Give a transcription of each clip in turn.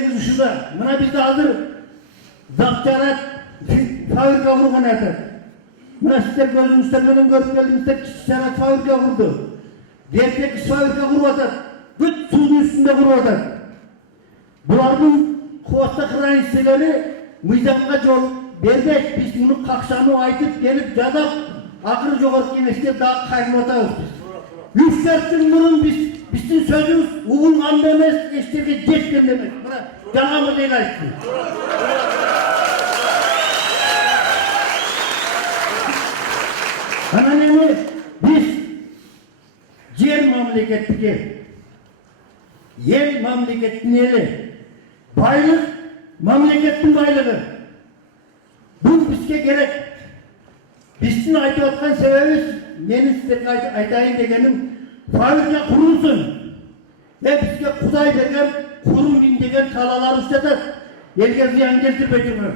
Şurada, buna biz de hazır Zakçarat fabrika kurgan edir. Buna sizler gözünüzden benim görüp geldiğinizde Zakçarat fabrika kurdu. Gerçek fabrika kurmadı. Güç suyun üstünde kurmadı. Bularının kuvvetli kıran hisseleri mizanға yol vermez. Biz bunu kakşanı aytıp gelip yazap akır joğurt yemekte daha kaynatağız biz. 3-4 gün bunun bizim sözümüz uğulgan demez, eşlerge jetken demez. Buna canımı değil aytsın. Ananemi biz yer memleketteki yer memleketin eli baylık memleketin baylığı bu bizge gerek. Bizden aytayotgan sebebimiz meni sizlerge aytayın degenim fabrika kurulsun ve bizge Kuday bergen kurum degen talalar üstede elge ziyan keltirmeydi.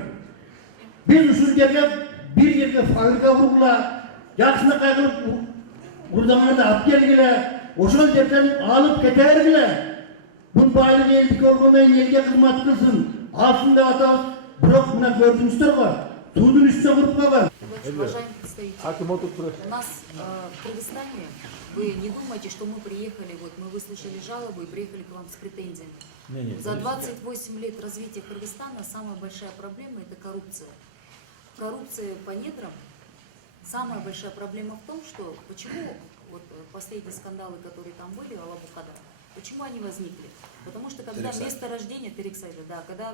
Biz usul yerge bir yerge fabrika kurula yaxşına kaygılıp buradan da ap gelgile oşol yerden alıp ketergile bu baylığı eldik olmadan elge kızmat kılsın alsın da atabız bırak buna gördünüzler var tuğdun üstüne kurup kalır. Уважаемый представитель, у нас в Кыргызстане, вы не думайте, что мы приехали, вот мы выслушали жалобу и приехали к вам с претензиями. За 28 лет развития Кыргызстана самая большая проблема – это коррупция. Коррупция по недрам. Самая большая проблема в том, что почему вот последние скандалы, которые там были, Алабукада, почему они возникли? Потому что когда место рождения, Терексайда, да, когда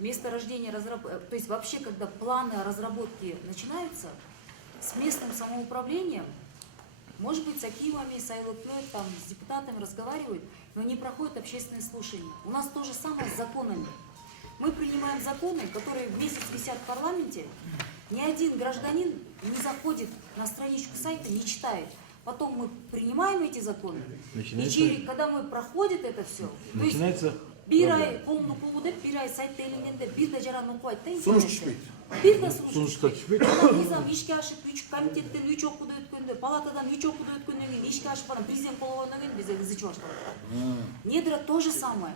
место рождения, то есть вообще, когда планы разработки начинаются, с местным самоуправлением, может быть, с акимами, с айлыкной, там, с депутатами разговаривают, но не проходят общественные слушания. У нас то же самое с законами. Мы принимаем законы, которые в месяц висят в парламенте, ни один гражданин не заходит на страничку сайта, не читает. Потом мы принимаем эти законы, и когда мы проходим это все, начинается... Bir ay kolunu kolu deyip bir ay saytta elinende bir de jaran okuyaydı da Sonuç düşmeydi. Bir de sonuç düşmeydi. Nizam işke aşıp 3 komitetten 3 okudu ötkönde, palatadan 3 okudu ötkөндөн кийин işke aşıp bana президент болгондон кийин бизе ызычы башталат. Недра то же самое.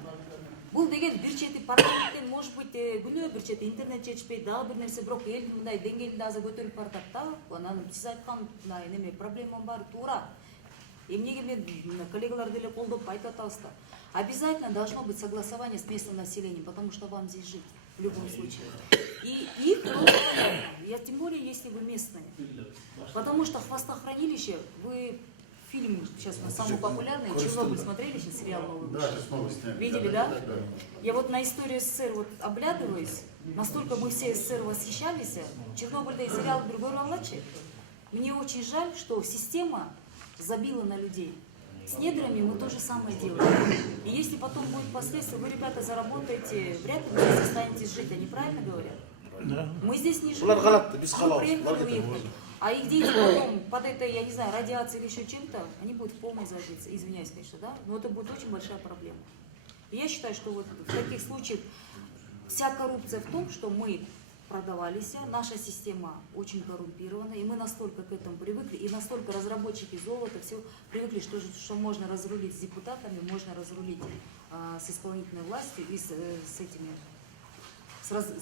Бул деген бир чети парламенттен может быть күнөө бир чети интернет жетишпейт, дагы бир нерсе, бирок элдин мындай деңгээлинде азыр көтөрүлүп баратат да. Анан сиз айткан мындай неме проблемам бар туура. Эмнеге мен коллегалар деле колдоп айтып атабыз да. Обязательно должно быть согласование с местным населением, потому что вам здесь жить в любом случае. И их тоже, тем более, если вы местные. Потому что хвостохранилище, вы фильм сейчас у нас самый популярный, Чернобыль смотрели, сейчас сериал новый вышел? Да, сейчас новый сняли. Видели, да? Я вот на историю СССР вот оглядываюсь, настолько мы все СССР восхищались, Чернобыльный сериал другой Равлачи. Мне очень жаль, что система забила на людей. С недрами мы то же самое делаем. И если потом будет последствия, вы, ребята, заработаете, вряд ли вы здесь останетесь жить, они правильно говорят? Да. Мы здесь не живем, мы приехали, уехали. А их дети потом под этой, я не знаю, радиацией или еще чем-то, они будут в полной заднице, извиняюсь, конечно, да? Но это будет очень большая проблема. И я считаю, что вот в таких случаях вся коррупция в том, что мы продавались, наша система очень коррумпирована, и мы настолько к этому привыкли, и настолько разработчики золота все привыкли, что можно разрулить с депутатами, можно разрулить с исполнительной властью и с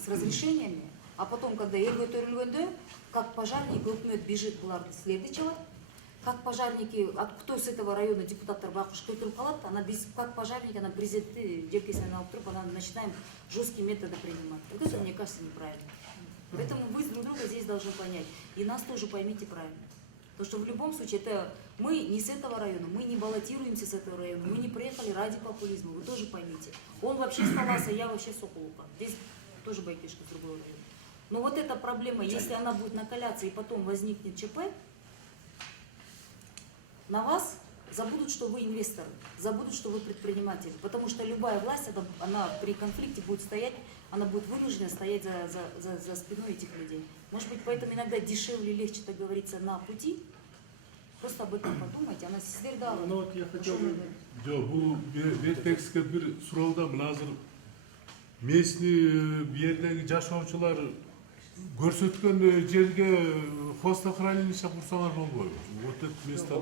разрешениями, а потом, когда елге төрүлгөндө, как пожарник, өкмөт бежит буларды следующего, как пожарники, кто с этого района депутаттар бакыш көтөрүп калат, она без, как пожарники, она президентти желкесинен алып туруп, она начинаем жесткие методы принимать. Вот это, мне кажется, неправильно. Поэтому вы друг друга здесь должны понять. И нас тоже поймите правильно. Потому что в любом случае, это мы не с этого района, мы не баллотируемся с этого района, мы не приехали ради популизма, вы тоже поймите. Он вообще с Таласа, я вообще с Соколука. Здесь тоже Байкишка с другого района. Но вот эта проблема, если она будет накаляться и потом возникнет ЧП, на вас забудут, что вы инвесторы, забудут, что вы предприниматели. Потому что любая власть, она при конфликте будет стоять, она будет вынуждена стоять за спиной этих людей. Может быть, поэтому иногда дешевле и легче, так говорится, на пути. Просто об этом подумайте. Она сіздер дала. Ну вот я хотел бы... Бұл текстке бір сұрауда мына азыр местный жердегі жашоочулар көрсеткен жерге хвостохранилище курсаңар болбойбу. Вот это место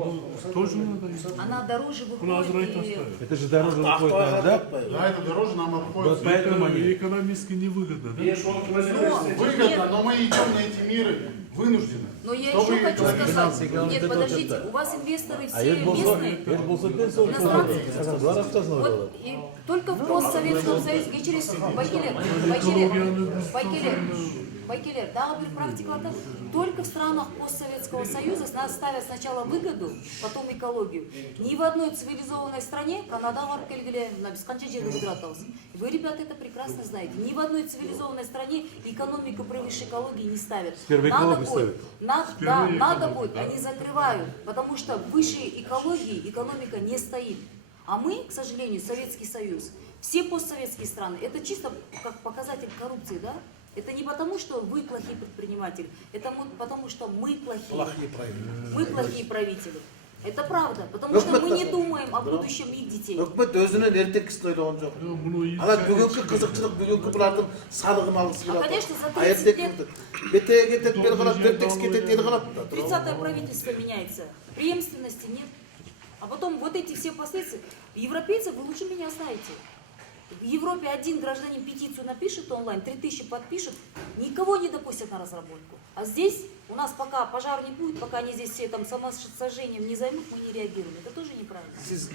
тоже надо. Она дороже Куна азыр выходит. айтасыздар. Это же дороже выходит, да? Да, это дороже нам обходится. Вот поэтому они... Экономически невыгодно, да? Выгодно, но мы идем на эти меры вынуждены. Но я Чтобы еще хочу экономика- сказать, экономика- нет, это подождите, да. у вас инвесторы А все это был местные. иностранцы. Два рассказывали. Вот и только в постсоветском союзе кечиресиз Байкелер, дагы бир практикада только в странах постсоветского союза нас ставят сначала выгоду, потом экологию. Ни в одной цивилизованной стране Канада барып келгиле, мына биз канча жерди кыдырып атабыз. Вы, ребята, это прекрасно знаете. Ни в одной цивилизованной стране экономику превыше экологии не ставят. Сперва Надо экологию будет, ставят. да, надо будет, они закрывают, потому что выше экологии экономика не стоит. А мы, к сожалению, Советский Союз, все постсоветские страны, это чисто как показатель коррупции, да? Это не потому, что вы плохие предприниматели, это потому, что мы плохие. Мы плохие правители. Это правда, потому что мы не думаем о будущем их детей. Өкмөт өзүнүн эртекисин ойлогон жок. Ана бүгүнкү кызыкчылык, бүгүнкү булардын салыгын алгысы келип конечно, за атат. 30 лет- Бетеге кетет, бери карап, эртекис кетет, эл карап. 30-е правительство меняется, преемственности нет. А потом вот эти все последствия. Европейцы вы лучше меня знаете. В Европе один гражданин петицию напишет онлайн, 3000 подпишет, никого не допустят на разработку. А здесь у нас пока пожар не будет, пока они здесь все там самосожжением не займут, мы не реагируем. Это тоже неправильно.